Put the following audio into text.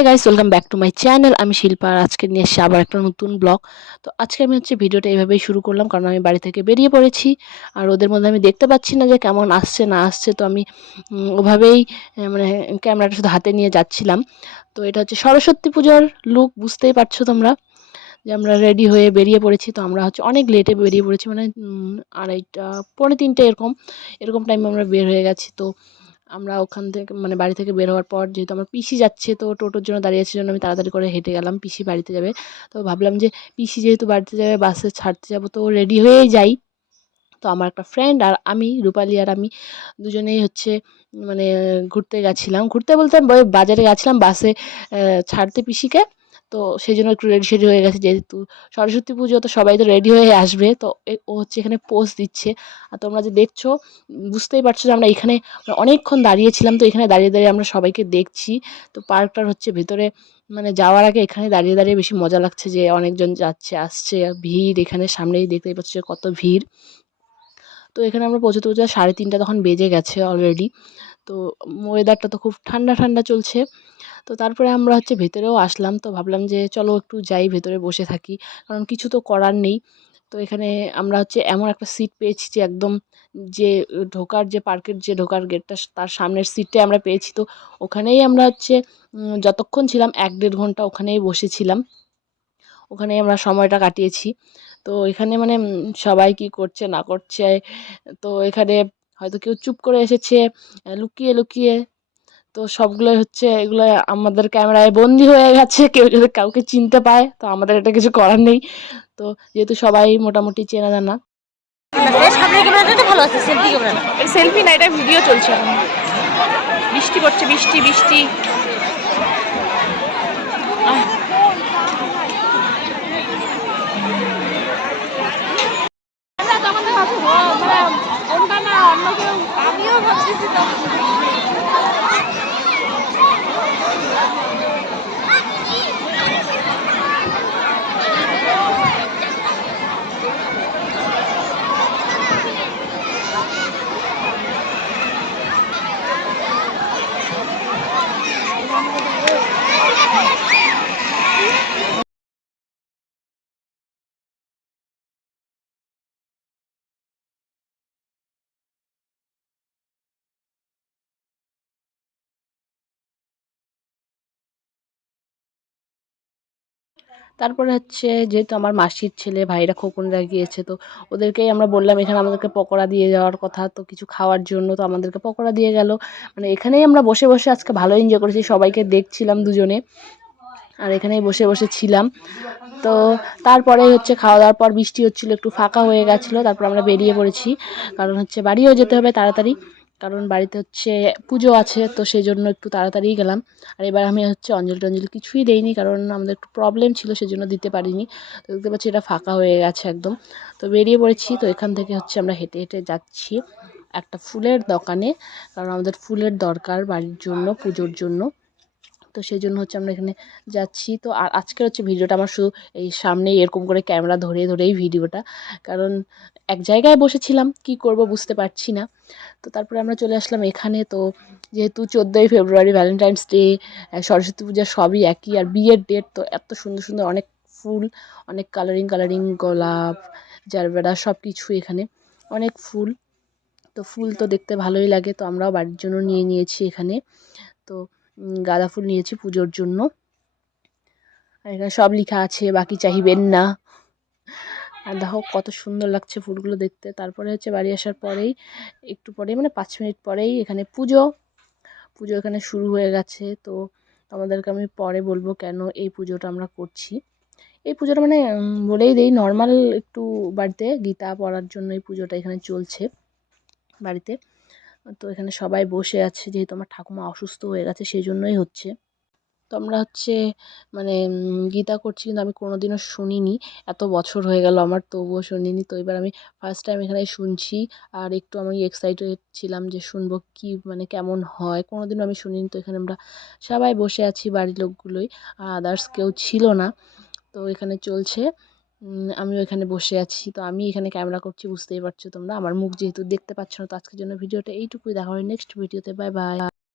হ্যাঁ guys, welcome back to my channel. আমি শিল্পা আর আজকে নিয়ে এসেছি আবার একটা নতুন ব্লগ। তো আজকে আমি ভিডিওটা এইভাবেই শুরু করলাম, কারণ আমি বাড়ি থেকে বেরিয়ে পড়েছি। আর ওদের মধ্যে আমি দেখতে পাচ্ছি না যে কেমন আসছে না আসছে, তো আমি ওভাবেই মানে ক্যামেরাটা শুধু হাতে নিয়ে যাচ্ছিলাম। তো এটা হচ্ছে সরস্বতী পুজোর লুক, বুঝতেই পারছো তোমরা যে আমরা রেডি হয়ে বেরিয়ে পড়েছি। তো আমরা অনেক লেটে বেরিয়ে পড়েছি, মানে 2:30 পৌনে 3টে এরকম এরকম টাইমে আমরা বের হয়ে গেছি। তো আমরা ওখান থেকে মানে বাড়ি থেকে বের হওয়ার পর যেহেতু আমার পিসি যাচ্ছে, তো টোটোর জন্য দাঁড়িয়ে আছে, জন্য আমি তাড়াতাড়ি করে হেঁটে গেলাম। পিসি বাড়িতে যাবে, তো ভাবলাম যে পিসি যেহেতু বাড়িতে যাবে, বাসে ছাড়তে যাবো, তো রেডি হয়েই যাই। তো আমার একটা ফ্রেন্ড আর আমি, রূপালী আর আমি দুজনেই মানে ঘুরতে গেছিলাম। ঘুরতে বলতে বাজারে গেছিলাম বাসে ছাড়তে পিসিকে। তো সেই জন্য একটু রেডি সেডি হয়ে গেছে, যেহেতু সরস্বতী পুজো, তো সবাই তো রেডি হয়ে আসবে। তো ও এখানে পোজ দিচ্ছে। আর তোমরা যে দেখছো, বুঝতেই পারছো যে আমরা এখানে অনেকক্ষণ দাঁড়িয়েছিলাম। তো এখানে দাঁড়িয়ে দাঁড়িয়ে আমরা সবাইকে দেখছি। তো পার্কটার ভেতরে মানে যাওয়ার আগে এখানে দাঁড়িয়ে দাঁড়িয়ে বেশি মজা লাগছে, যে অনেকজন যাচ্ছে আসছে, ভিড় এখানে সামনেই দেখতেই পাচ্ছ যে কত ভিড়। তো এখানে আমরা পৌঁছতে পৌঁছতে 3:30 তখন বেজে গেছে অলরেডি। তো ওয়েদারটা তো খুব ঠান্ডা ঠান্ডা চলছে। তো তারপরে আমরা ভেতরেও আসলাম। তো ভাবলাম যে চলো একটু যাই, ভেতরে বসে থাকি, কারণ কিছু তো করার নেই। তো এখানে আমরা এমন একটা সিট পেয়েছি যে একদম যে পার্কের যে ঢোকার গেটটা, তার সামনের সিটটাই আমরা পেয়েছি। তো ওখানেই আমরা যতক্ষণ ছিলাম 1-1.5 ঘন্টা ওখানেই বসেছিলাম, ওখানেই আমরা সময়টা কাটিয়েছি। তো এখানে মানে সবাই কি করছে না করছে, তো এখানে হয়তো কেউ চুপ করে এসেছে লুকিয়ে লুকিয়ে। তো সবগুলোই এগুলো আমাদের ক্যামেরায় বন্দি হয়ে গেছে। কেউ যদি কাউকে চিনতে পায়, তো আমাদের এটা কিছু করার নেই। তো যেহেতু সবাই মোটামুটি চেনা জানা। ভালো আছে সেলফি ক্যামেরা, সেলফি না, এটা ভিডিও চলছে এখন। বৃষ্টি পড়ছে, বৃষ্টি বৃষ্টি। আমিও ভাবতেছি তারপরে যেহেতু আমার মাসির ছেলে ভাইরা খোকনরা গিয়েছে, তো ওদেরকেই আমরা বললাম এখানে আমাদেরকে পকোড়া দিয়ে যাওয়ার কথা, তো কিছু খাওয়ার জন্য। তো আমাদেরকে পকোড়া দিয়ে গেল। মানে এখানেই আমরা বসে বসে আজকে ভালো এনজয় করেছি, সবাইকে দেখছিলাম দুজনে, আর এখানেই বসে বসে ছিলাম। তো তারপরে খাওয়া দাওয়ার পর বৃষ্টি হচ্ছিলো, একটু ফাঁকা হয়ে গেছিলো। তারপর আমরা বেরিয়ে পড়েছি, কারণ বাড়িও যেতে হবে তাড়াতাড়ি, কারণ বাড়িতে পুজো আছে। তো সেই জন্য একটু তাড়াতাড়িই গেলাম। আর এবার আমি অঞ্জলি টঞ্জলি কিছুই দেইনি, কারণ আমাদের একটু প্রবলেম ছিল, সেজন্য দিতে পারিনি। তো দেখতে পাচ্ছি এটা ফাঁকা হয়ে গেছে একদম। তো বেরিয়ে পড়েছি। তো এখান থেকে আমরা হেঁটে হেঁটে যাচ্ছি একটা ফুলের দোকানে, কারণ আমাদের ফুলের দরকার বাড়ির জন্য, পুজোর জন্য। তো সেই জন্য আমরা এখানে যাচ্ছি। তো আর আজকের ভিডিওটা আমার শুধু এই সামনেই এরকম করে ক্যামেরা ধরে ধরেই ভিডিওটা, কারণ এক জায়গায় বসেছিলাম, কি করব বুঝতে পারছি না। তো তারপরে আমরা চলে আসলাম এখানে। তো যেহেতু 14ই ফেব্রুয়ারি, ভ্যালেন্টাইন্স ডে, সরস্বতী পূজা সবই একই, আর বিয়ের ডেট, তো এত সুন্দর সুন্দর অনেক ফুল, অনেক কালারিং কালারিং গোলাপ, জারবেরা, সব কিছু এখানে অনেক ফুল। তো ফুল তো দেখতে ভালোই লাগে, তো আমরাও বাড়ির জন্য নিয়ে নিয়েছি এখানে। তো গাঁদা ফুল নিয়েছি পুজোর জন্য। আর এখানে সব লেখা আছে, বাকি চাহিবেন না। আর দেখো কত সুন্দর লাগছে ফুলগুলো দেখতে। তারপরে বাড়ি আসার পরেই একটু পরেই, মানে 5 মিনিট পরেই এখানে পুজো পুজো এখানে শুরু হয়ে গেছে। তো আমাদেরকে আমি পরে বলবো কেন এই পুজোটা আমরা করছি। এই পুজোটা মানে বলেই দেই, নর্মাল একটু বাড়িতে গীতা পড়ার জন্য এই পুজোটা এখানে চলছে বাড়িতে। তো এখানে সবাই বসে আছে, যেহেতু আমার ঠাকুমা অসুস্থ হয়ে গেছে, সেই জন্যই হচ্ছে। তো আমরা মানে গীতা করছি, কিন্তু আমি কোনোদিনও শুনিনি। এত বছর হয়ে গেল আমার, তবুও শুনিনি। তো এবার আমি ফার্স্ট টাইম এখানে শুনছি। আর একটু আমি এক্সাইটেড ছিলাম যে শুনবো কি, মানে কেমন হয়, কোনোদিনও আমি শুনিনি। তো এখানে আমরা সবাই বসে আছি, বাড়ির লোকগুলোই, আর আদার্স কেউ ছিল না। তো এখানে চলছে, আমিও এখানে বসে আছি। তো আমি এখানে ক্যামেরা করছি, বুঝতেই পারছো তোমরা, আমার মুখ যেহেতু দেখতে পাচ্ছ না। তো আজকের জন্য ভিডিওটা এইটুকুই, দেখা হয় নেক্সট ভিডিওতে। Bye bye.